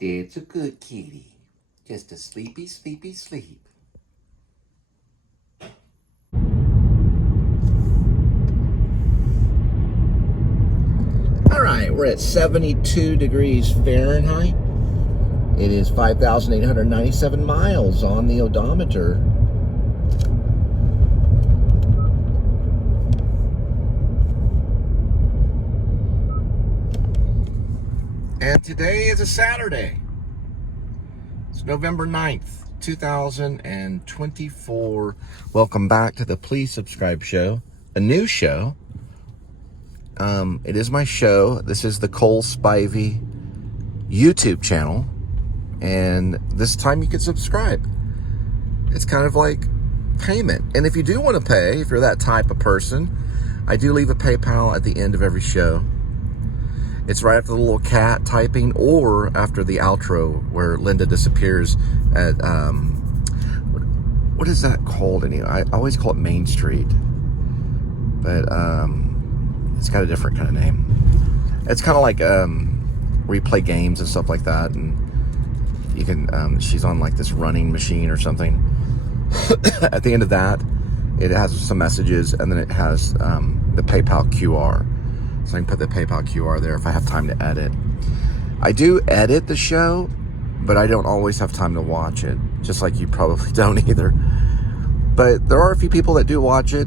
That's a good kitty. Just a sleepy, sleepy sleep. All right, we're at 72 degrees Fahrenheit. It is 5,897 miles on the odometer. And today is a Saturday. It's November 9th, 2024. Welcome back to the Please Subscribe Show, a new show. It is my show. This is the Cole Spivey YouTube channel. And this time you can subscribe. It's kind of like payment. And if you do want to pay, if you're that type of person, I do leave a PayPal at the end of every show. It's right after the little cat typing or after the outro where Linda disappears at, what is that called anyway? I always call it Main Street. But it's got a different kind of name. It's kind of like where you play games and stuff like that. And you can, she's on like this running machine or something. At the end of that, it has some messages and then it has the PayPal QR. So I can put the PayPal QR there if I have time to edit. I do edit the show, but I don't always have time to watch it, just like you probably don't either. But there are a few people that do watch it,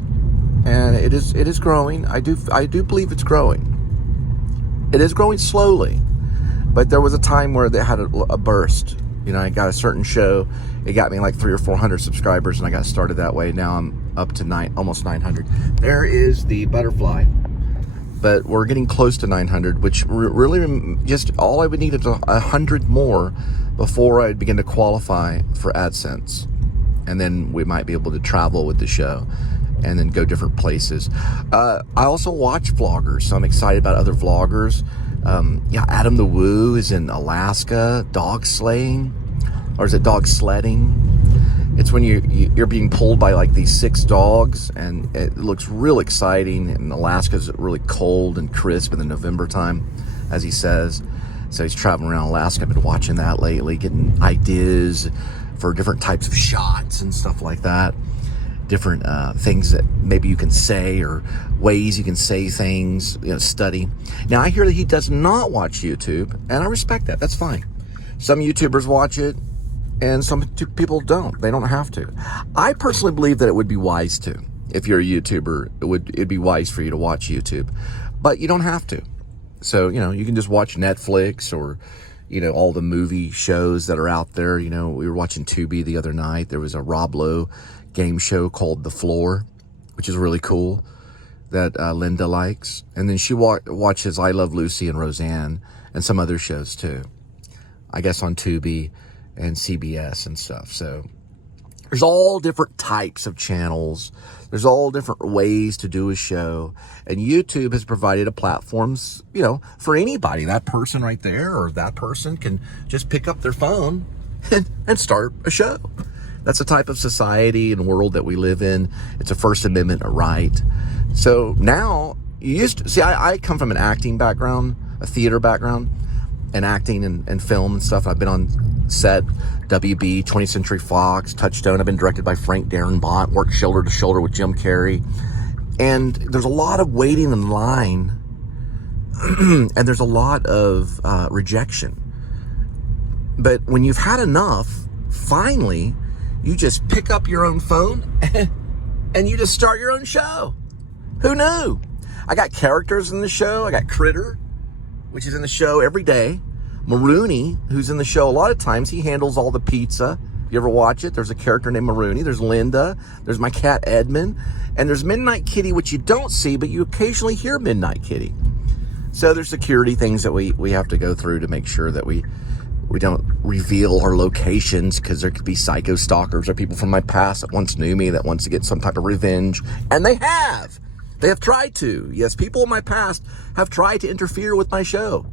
and it is growing. I do believe it's growing. It is growing slowly, but there was a time where they had a burst. You know, I got a certain show. It got me like 300 or 400 subscribers, and I got started that way. Now I'm up to almost 900. There is the butterfly. But we're getting close to 900, which really just all I would need is 100 more before I'd begin to qualify for AdSense. And then we might be able to travel with the show and then go different places. I also watch vloggers, so I'm excited about other vloggers. Yeah, A.D.W.C is in Alaska, dog slaying, or is it dog sledding? It's when you're being pulled by like these 6 dogs, and it looks real exciting. And Alaska's really cold and crisp in the November time, as he says. So he's traveling around Alaska. I've been watching that lately, getting ideas for different types of shots and stuff like that. Different things that maybe you can say or ways you can say things, you know, study. Now, I hear that he does not watch YouTube, and I respect that. That's fine. Some YouTubers watch it, and some people don't. They don't have to. I personally believe that it would be wise to. If you're a YouTuber, it'd be wise for you to watch YouTube. But you don't have to. So, you know, you can just watch Netflix or, you know, all the movie shows that are out there. You know, we were watching Tubi the other night. There was a Rob Lowe game show called The Floor, which is really cool, that Linda likes. And then she watches I Love Lucy and Roseanne and some other shows too. I guess on Tubi and CBS and stuff. So there's all different types of channels. There's all different ways to do a show. And YouTube has provided a platform, you know, for anybody. That person right there or that person can just pick up their phone and start a show. That's the type of society and world that we live in. It's a First Amendment right. So now, you used to see, I come from an acting background, a theater background, and acting and film and stuff. I've been on set, WB, 20th Century Fox, Touchstone. I've been directed by Frank Darabont, worked shoulder to shoulder with Jim Carrey. And there's a lot of waiting in line, and there's a lot of rejection. But when you've had enough, finally, you just pick up your own phone and you just start your own show. Who knew? I got characters in the show. I got Critter, which is in the show every day. Marooney, who's in the show a lot of times, he handles all the pizza. If you ever watch it, there's a character named Marooney. There's Linda. There's my cat, Edmund. And there's Midnight Kitty, which you don't see, but you occasionally hear Midnight Kitty. So there's security things that we have to go through to make sure that we don't reveal our locations, because there could be psycho stalkers or people from my past that once knew me that wants to get some type of revenge. And they have. They have tried to. Yes, people in my past have tried to interfere with my show.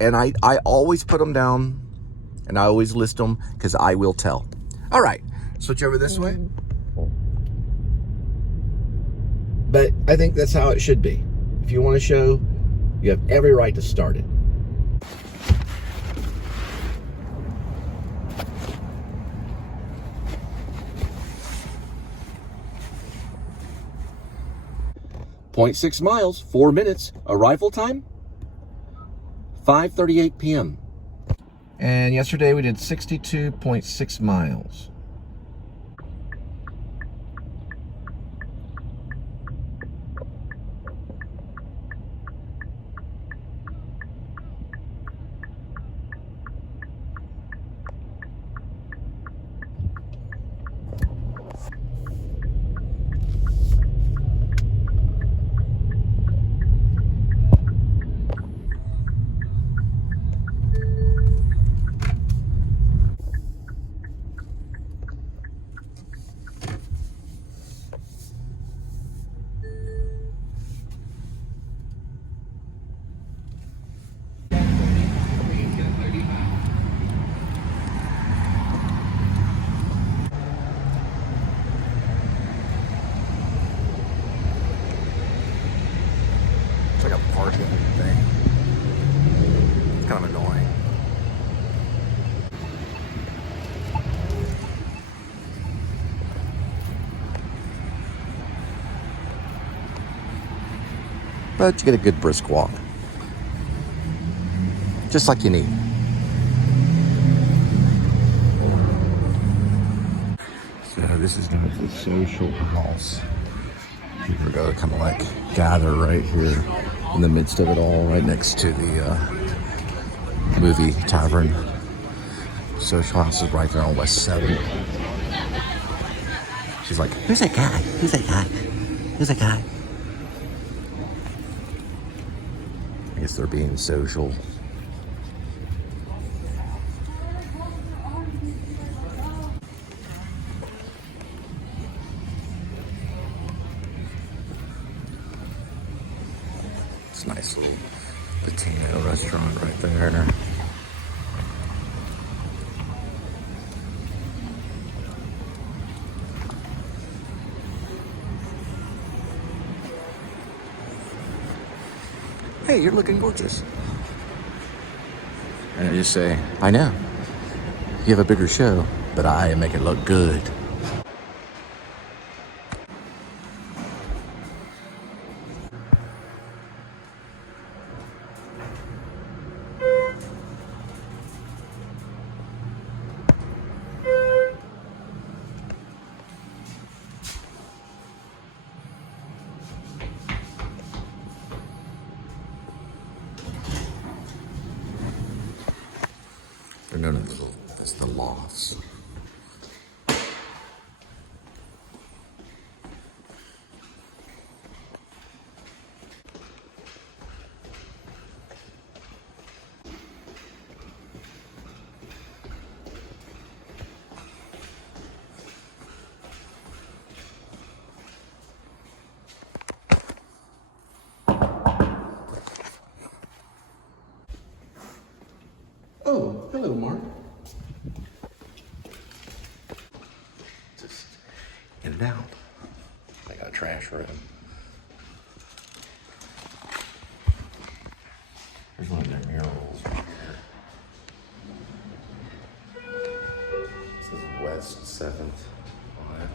And I always put them down, and I always list them, because I will tell. All right, switch over this way. But I think that's how it should be. If you want a show, you have every right to start it. 0.6 miles, 4 minutes. Arrival time, 5:38 p.m. And yesterday we did 62.6 miles. It's like a parking thing. It's kind of annoying. But you get a good brisk walk. Just like you need. So this is known as the social house. People go kind of like gather right here in the midst of it all, right next to the movie tavern. Social house is right there on West 7th. She's like, who's that guy? Who's that guy? Who's that guy? I guess they're being social. It's a nice little Latino restaurant right there. Hey, you're looking gorgeous. And I just say, I know. You have a bigger show, but I make it look good. They're known as the lofts. Oh, hello, Mark. Just in and out. I got a trash room. There's one of their murals right here. This is West 7th on it.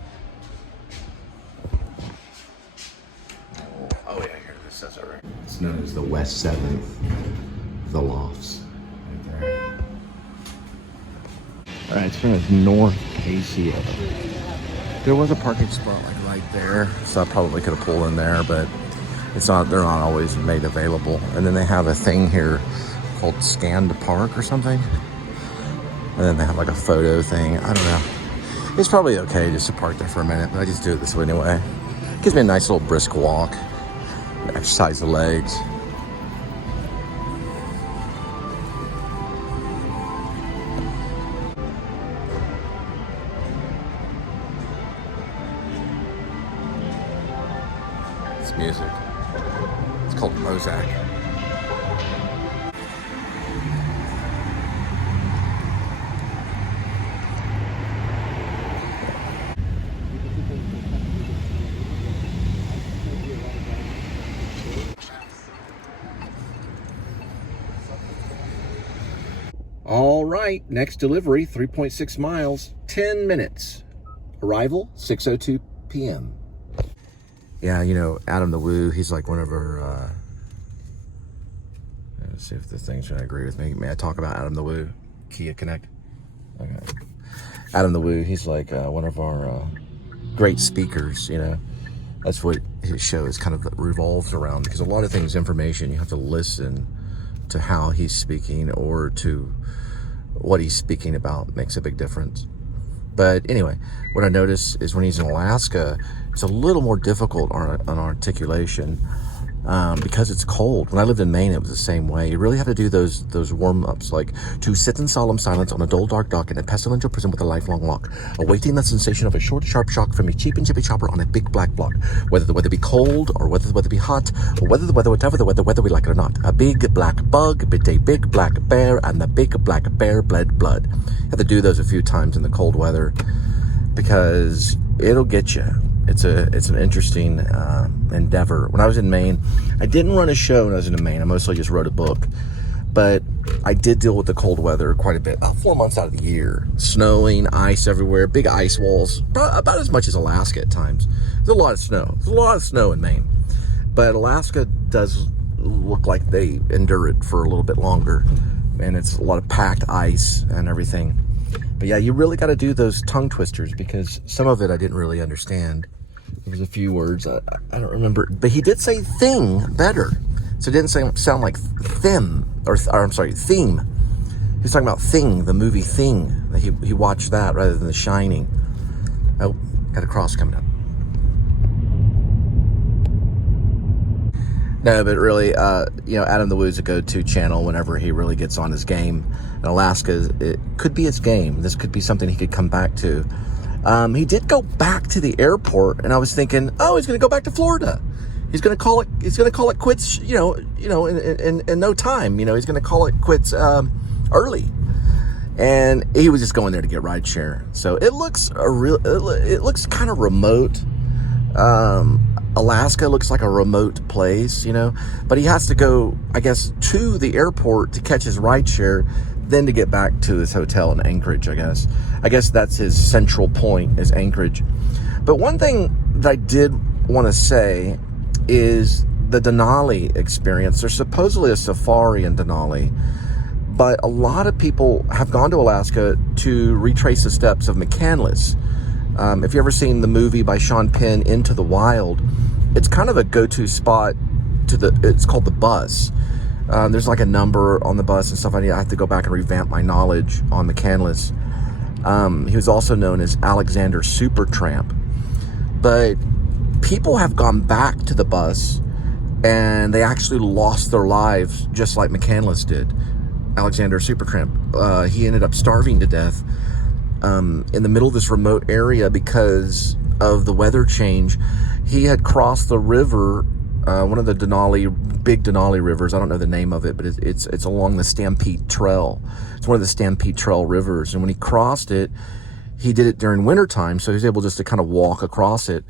Oh yeah, here this says it right. It's known as the West 7th, the lofts. All right, it's known as North Cassavetes. There was a parking spot like right there, so I probably could have pulled in there, but it's not. They're not always made available. And then they have a thing here called Scan to Park or something. And then they have like a photo thing. I don't know. It's probably okay just to park there for a minute, but I just do it this way anyway. Gives me a nice little brisk walk, exercise the legs. It's music. It's called Mosaic. All right, next delivery, 3.6 miles, 10 minutes. Arrival, 6:02 p.m. Yeah, you know, A.D.W.C, he's like one of our, let's see if this thing's going to agree with me. May I talk about A.D.W.C? Kia Connect? Okay. A.D.W.C, he's like one of our great speakers, you know. That's what his show is kind of revolves around, because a lot of things, information, you have to listen to how he's speaking or to what he's speaking about makes a big difference. But anyway, what I notice is when he's in Alaska, it's a little more difficult on articulation because it's cold. When I lived in Maine, it was the same way. You really have to do those warm-ups, like to sit in solemn silence on a dull, dark dock in a pestilential prison with a lifelong lock, awaiting the sensation of a short, sharp shock from a cheap and chippy chopper on a big black block. Whether the weather be cold or whether the weather be hot, or whether the weather, whatever the weather, whether we like it or not. A big black bug bit a big black bear, and the big black bear bled blood. You have to do those a few times in the cold weather because it'll get you. It's an interesting endeavor. When I was in Maine, I didn't run a show when I was in Maine. I mostly just wrote a book. But I did deal with the cold weather quite a bit. 4 months out of the year. Snowing, ice everywhere, big ice walls. About as much as Alaska at times. There's a lot of snow. There's a lot of snow in Maine. But Alaska does look like they endure it for a little bit longer. And it's a lot of packed ice and everything. But yeah, you really got to do those tongue twisters because some of it I didn't really understand. There was a few words I don't remember, but he did say thing better, so it didn't sound like theme or I'm sorry, theme. He was talking about Thing, the movie Thing. He watched that rather than The Shining. Oh, got a cross coming up. No, but really, you know, A.D.W.C is a go-to channel whenever he really gets on his game. And Alaska, it could be his game. This could be something he could come back to. He did go back to the airport, and I was thinking, oh, he's going to go back to Florida. He's going to call it. He's going to call it quits. You know, in no time. You know, he's going to call it quits early. And he was just going there to get rideshare. So it looks it looks kind of remote. Alaska looks like a remote place, you know, but he has to go, I guess, to the airport to catch his rideshare, then to get back to his hotel in Anchorage, I guess. I guess that's his central point, is Anchorage. But one thing that I did want to say is the Denali experience. There's supposedly a safari in Denali, but a lot of people have gone to Alaska to retrace the steps of McCandless. If you've ever seen the movie by Sean Penn, Into the Wild, it's kind of a go-to spot it's called the bus. There's like a number on the bus and stuff. I have to go back and revamp my knowledge on McCandless. He was also known as Alexander Supertramp. But people have gone back to the bus and they actually lost their lives just like McCandless did. Alexander Supertramp. He ended up starving to death in the middle of this remote area because of the weather change. He had crossed the river, one of the big Denali rivers. I don't know the name of it, but it's along the Stampede Trail. It's one of the Stampede Trail rivers. And when he crossed it, he did it during wintertime, so he was able just to kind of walk across it.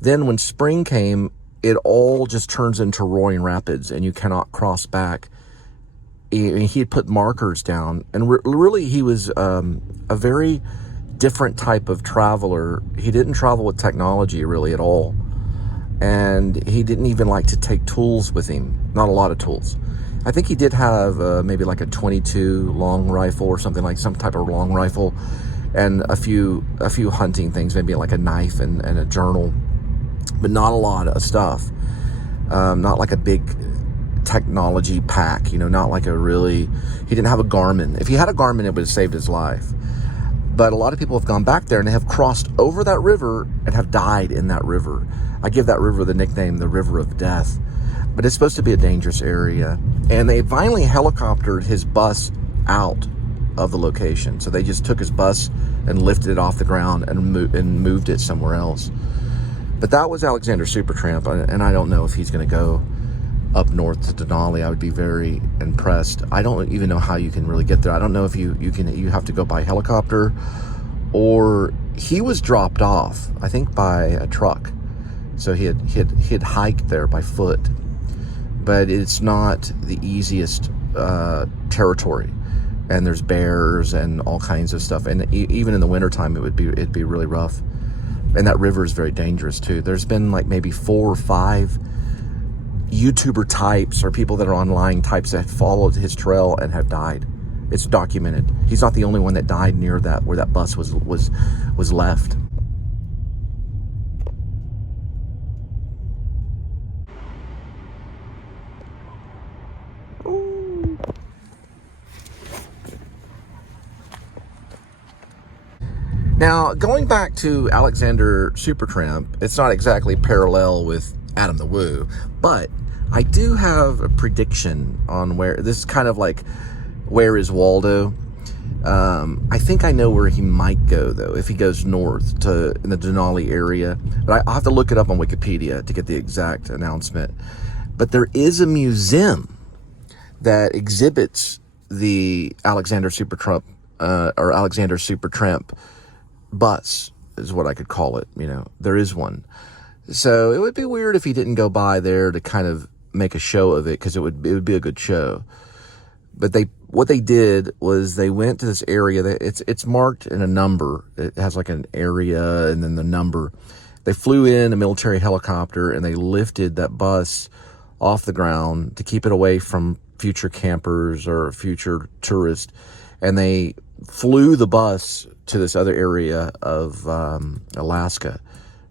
Then when spring came, it all just turns into roaring rapids, and you cannot cross back. He had put markers down, and really he was a very different type of traveler. He didn't travel with technology really at all, and he didn't even like to take tools with him. Not a lot of tools. I think he did have maybe like a .22 long rifle or something, like some type of long rifle, and a few hunting things, maybe like a knife and a journal, but not a lot of stuff. Not like a big technology pack, you know, not like he didn't have a Garmin. If he had a Garmin, it would have saved his life. But a lot of people have gone back there and they have crossed over that river and have died in that river. I give that river the nickname, the River of Death. But it's supposed to be a dangerous area. And they finally helicoptered his bus out of the location. So they just took his bus and lifted it off the ground and moved it somewhere else. But that was Alexander Supertramp, and I don't know if he's going to go up north to Denali. I would be very impressed. I don't even know how you can really get there. I don't know if you have to go by helicopter, or he was dropped off, I think, by a truck. So he had hiked there by foot. But it's not the easiest territory, and there's bears and all kinds of stuff. And even in the wintertime, it'd be really rough. And that river is very dangerous too. There's been like maybe 4 or 5 YouTuber types or people that are online types that followed his trail and have died. It's documented. He's not the only one that died near that, where that bus was left. Ooh. Now, going back to Alexander Supertramp, it's not exactly parallel with A.D.W.C, but I do have a prediction on where, this is kind of like, where is Waldo? I think I know where he might go, though, if he goes north to in the Denali area. But I'll have to look it up on Wikipedia to get the exact announcement. But there is a museum that exhibits the Alexander Supertramp bus, is what I could call it. You know, there is one. So it would be weird if he didn't go by there to kind of make a show of it, because it would be a good show. But what they did was they went to this area that it's marked in a number. It has like an area and then the number. They flew in a military helicopter and they lifted that bus off the ground to keep it away from future campers or future tourists. And they flew the bus to this other area of Alaska.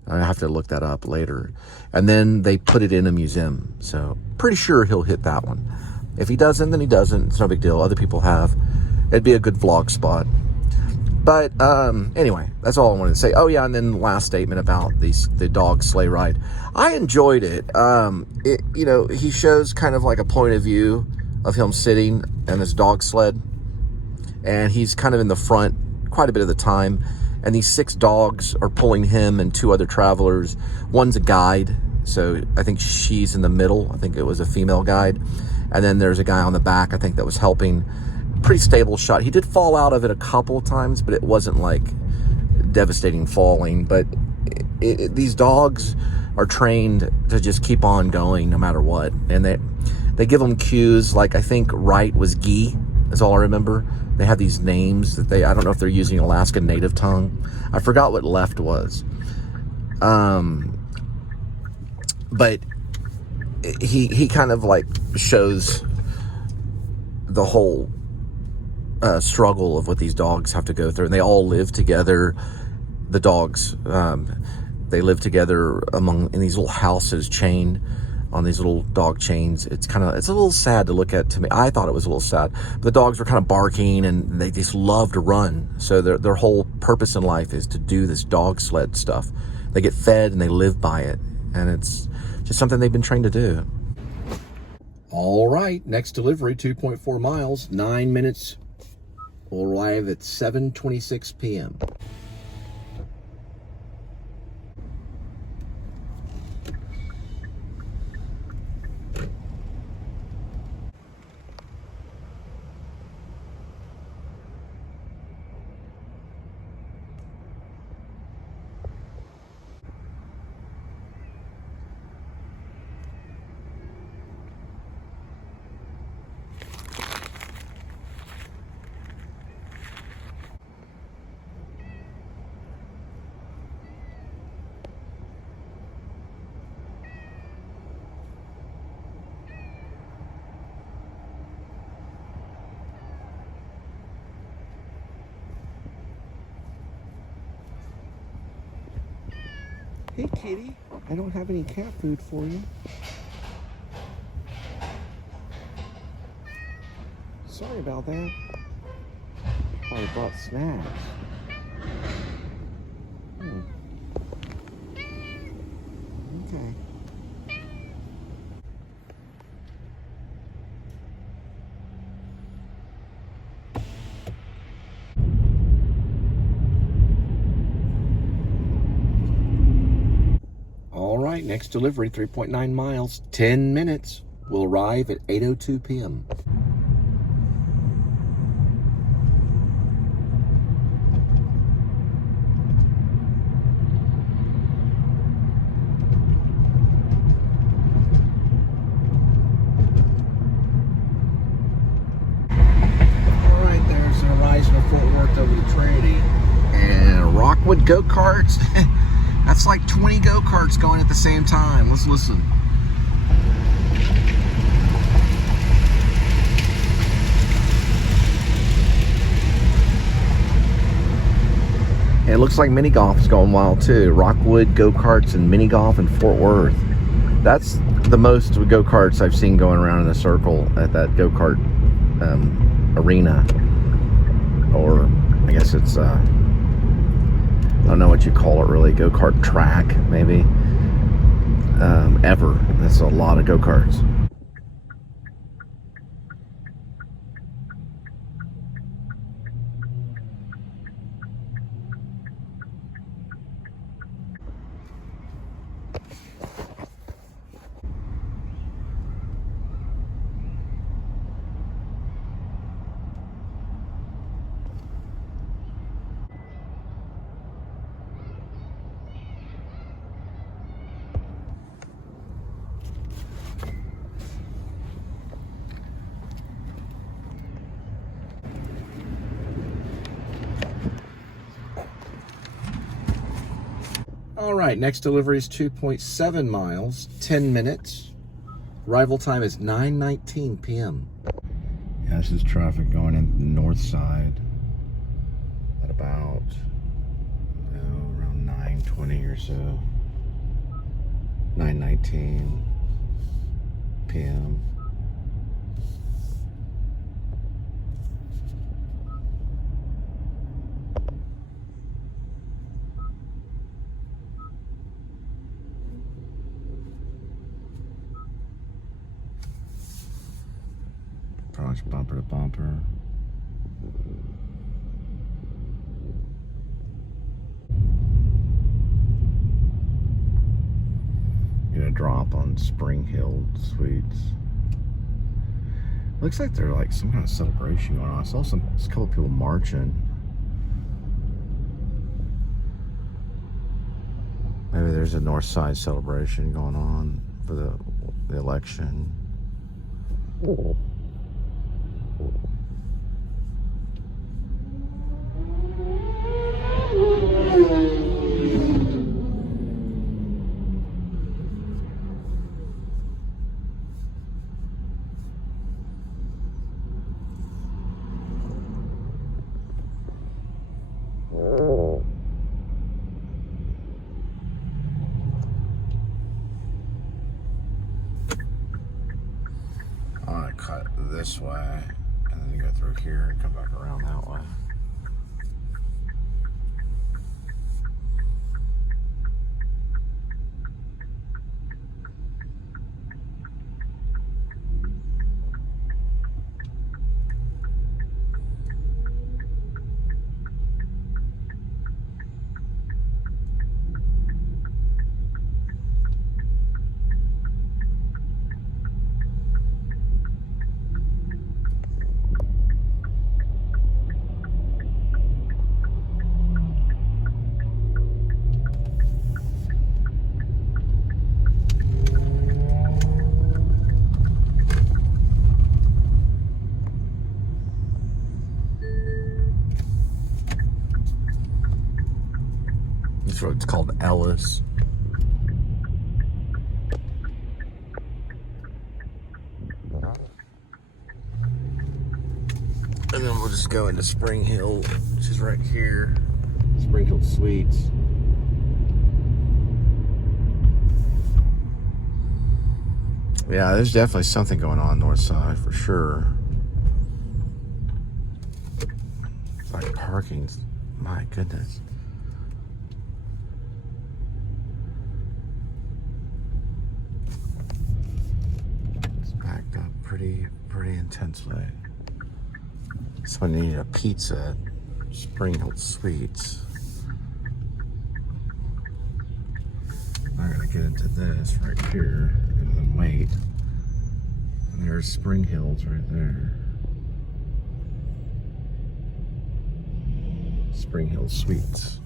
I have to look that up later. And then they put it in a museum. So pretty sure he'll hit that one. If he doesn't, then he doesn't. It's no big deal. Other people have. It'd be a good vlog spot. But anyway, that's all I wanted to say. Oh yeah, and then last statement about the dog sleigh ride. I enjoyed it. You know, he shows kind of like a point of view of him sitting in this dog sled, and he's kind of in the front quite a bit of the time. And these 6 dogs are pulling him and 2 other travelers. One's a guide, so I think she's in the middle. I think it was a female guide. And then there's a guy on the back, I think, that was helping. Pretty stable shot. He did fall out of it a couple of times, but it wasn't like devastating falling. But these dogs are trained to just keep on going no matter what. And they give them cues, like I think right was Gee. That's all I remember. They have these names that I don't know if they're using Alaska Native tongue. I forgot what left was. But he kind of like shows the whole struggle of what these dogs have to go through. And they all live together. The dogs, they live together in these little houses chained on these little dog chains. It's a little sad to look at to me. I thought it was a little sad. But the dogs were kind of barking and they just love to run. So their whole purpose in life is to do this dog sled stuff. They get fed and they live by it. And it's just something they've been trained to do. All right, next delivery, 2.4 miles, 9 minutes. We'll arrive at 7:26 p.m. Hey, kitty, I don't have any cat food for you. Sorry about that. Probably brought snacks. Okay. All right, next delivery, 3.9 miles, 10 minutes. We'll arrive at 8:02 p.m. All right, there's the horizon of Fort Worth over to Trinity. And Rockwood go-karts. That's like 20 go-karts going at the same time. Let's listen. It looks like mini golf is going wild too. Rockwood go-karts and mini golf in Fort Worth. That's the most go-karts I've seen going around in a circle at that go-kart arena. Or I guess it's, I don't know what you call it really, go-kart track maybe. Ever. That's a lot of go-karts. All right, next delivery is 2.7 miles, 10 minutes. Arrival time is 9:19 p.m. Yeah, this is traffic going in Northside at about around 9:20 or so. 9:19 p.m. Approach bumper to bumper. Gonna drop on Springhill Suites. Looks like they're like some kind of celebration going on. I saw a couple people marching. Maybe there's a Northside celebration going on for the election. I'm gonna cut this way and then go through here and come back around that way. This road's called Ellis. And then we'll just go into Springhill, which is right here. Springhill Suites. Yeah, there's definitely something going on Northside for sure. It's like parking. My goodness. It's backed up pretty intensely. Someone needed a pizza at Springhill Suites. I'm gonna get into this right here and then wait. And there's Springhill's right there. Springhill Suites.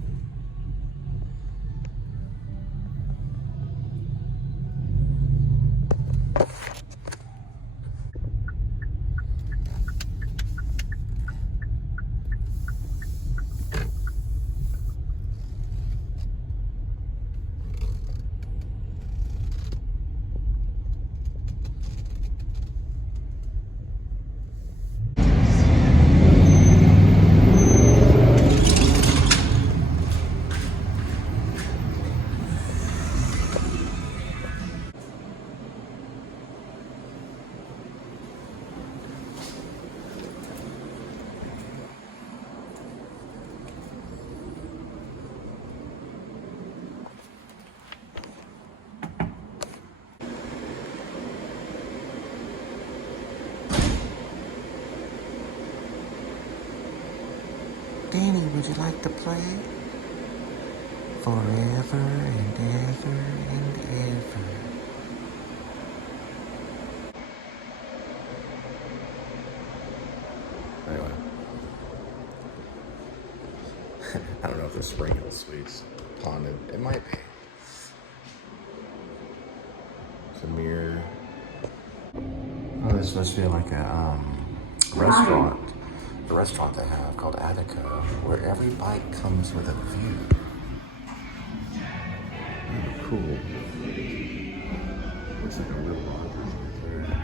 Danny, would you like to play? Forever and ever and ever. Anyway. I don't know if the Springhill Suites ponded. It might be. It's a mirror. Oh, this must be like a restaurant. The restaurant they have called A.D.W.C, where every bite comes with a view. Oh, cool. Looks like a real Rogers right there.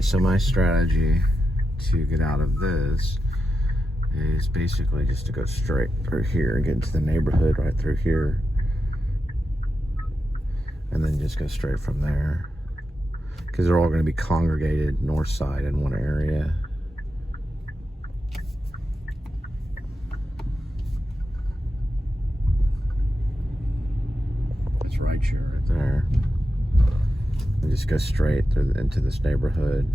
So my strategy to get out of this is basically just to go straight through here and get into the neighborhood right through here, and then just go straight from there, because they're all going to be congregated north side in one area. That's right here, right there. And just go straight through into this neighborhood.